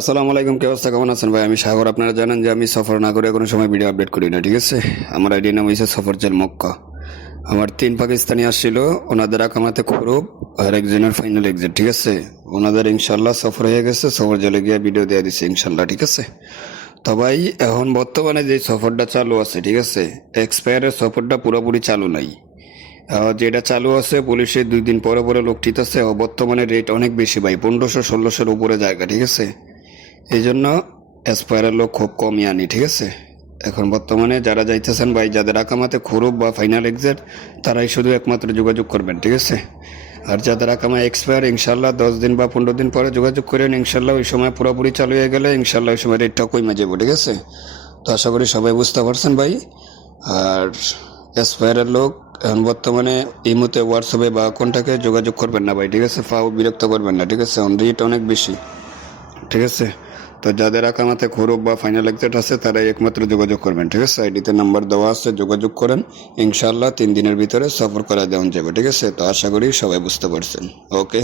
আসসালামু আলাইকুম, কি অবস্থা? কেমন আছেন ভাই? আমি সাগর। আপনারা জানেন যে আমি সফর না করে কোনো সময় ভিডিও আপডেট করি না, ঠিক আছে? আমার আইডি নাম হয়েছে সফর জেল মক্কা। আমার তিন পাকিস্তানি আসছিল, ওনাদের আকামাতে খরুব আর একজনের ফাইনাল এক্সিট ঠিক আছে? ওনাদের ইনশাল্লাহ সফর হয়ে গেছে সফর জেলে গিয়ে ভিডিও দেওয়া দিছে ইনশাল্লাহ ঠিক আছে? তো ভাই, এখন বর্তমানে যে সফরটা চালু আছে, ঠিক আছে? এক্সপায়ারের সফরটা পুরোপুরি চালু নাই। যেটা চালু আছে পুলিশের দুই দিন পরে পরে লোক ঠিকাছে বর্তমানে রেট অনেক বেশি ভাই, পনেরোশো, ষোলোশোর উপরে জায়গা, ঠিক আছে? এই জন্য অ্যাসপায়ারের লোক খুব কমই আনি ঠিক আছে? এখন বর্তমানে যারা যাইতেছেন ভাই, যাদের আকামাতে খুরুব বা ফাইনাল এক্সাট তারাই শুধু একমাত্র যোগাযোগ করবেন, ঠিক আছে? আর যাদের আকামা এক্সপায়ার ইনশাল্লাহ দশ দিন বা পনেরো দিন পরে যোগাযোগ করেন ইনশাল্লাহ ওই সময় পুরোপুরি চালু হয়ে গেলে ইনশাল্লাহ ওই সময় রেটটা কমে যাব, ঠিক আছে? তো আশা করি সবাই বুঝতে পারছেন ভাই। আর এসপায়ারের লোক এখন বর্তমানে এই মুহূর্তে হোয়াটসঅ্যাপে বা কোনটাকে যোগাযোগ করবেন না ভাই, ঠিক আছে? ফাও বিরক্ত করবেন না, ঠিক আছে? রেট অনেক বেশি। ঠিক আছে? তো যাদের আকামাতে খরব বা ফাইনাল এক্সেট আছে, তারাই একমাত্র যোগাযোগ করবেন, ঠিক আছে? আইডিতে নাম্বার দেওয়া আছে, যোগাযোগ করেন। ইনশাল্লাহ তিন দিনের ভিতরে সফর করা দেওয়া যাবে, ঠিক আছে? তো আশা করি সবাই বুঝতে পারছেন। ওকে